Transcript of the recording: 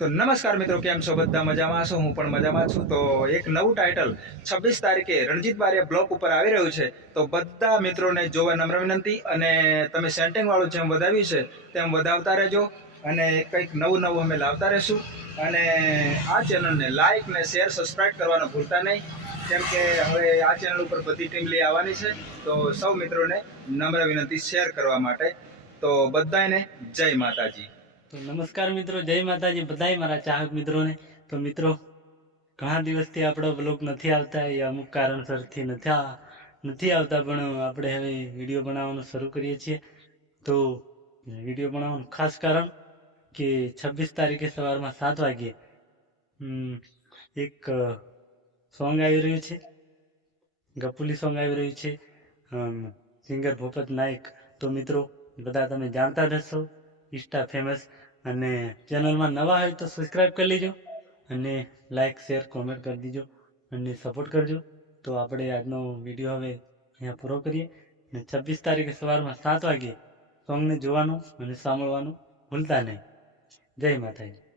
તો નમસ્કાર મિત્રો, કેમ છો? બધા મજામાં છો? હું પણ મજામાં છું. તો એક નવું ટાઇટલ છવ્વીસ તારીખે રણજીત બારિયા બ્લોક ઉપર આવી રહ્યું છે. તો બધા મિત્રોને જોવા નમ્ર વિનંતી અને તમે સેન્ટિંગ વાળું જેમ વધાવ્યું છે, તેમ વધાવતા રહેજો. અને કંઈક નવું નવું અમે લાવતા રહેશું. અને આ ચેનલને લાઇક ને શેર સબસ્ક્રાઈબ કરવાનું ભૂલતા નહીં. કેમ કે હવે આ ચેનલ ઉપર બધી ટીમ લઈ આવવાની છે. તો સૌ મિત્રોને નમ્ર વિનંતી શેર કરવા માટે. તો બધાને જય માતાજી. તો નમસ્કાર મિત્રો, જય માતાજી, બધાય મારા ચાહક મિત્રોને. તો મિત્રો, ઘણા દિવસથી આપણો બ્લોગ નથી આવતા, એ અમુક કારણસરથી નથી નથી આવતા, પણ આપણે હવે વીડિયો બનાવવાનું શરૂ કરીએ છીએ. તો વીડિયો બનાવવાનું ખાસ કારણ કે છવ્વીસ તારીખે સવારમાં સાત વાગ્યે એક સોંગ આવી રહ્યું છે. ગપુલી સોંગ આવી રહ્યું છે. સિંગર ભૂપત નાયક. તો મિત્રો, બધા તમે જાણતા જ હશો ઇન્સ્ટા ફેમસ અને ચેનલમાં નવા હોય તો સબસ્ક્રાઈબ કરી લેજો અને લાઇક શેર કોમેન્ટ કરી દીજો અને સપોર્ટ કરજો. તો આપણે આજનો વીડિયો હવે અહીંયા પૂરો કરીએ અને છવ્વીસ તારીખે સવારમાં સાત વાગે સોંગને જોવાનું અને સાંભળવાનું ભૂલતા નહીં. જય માતાજી.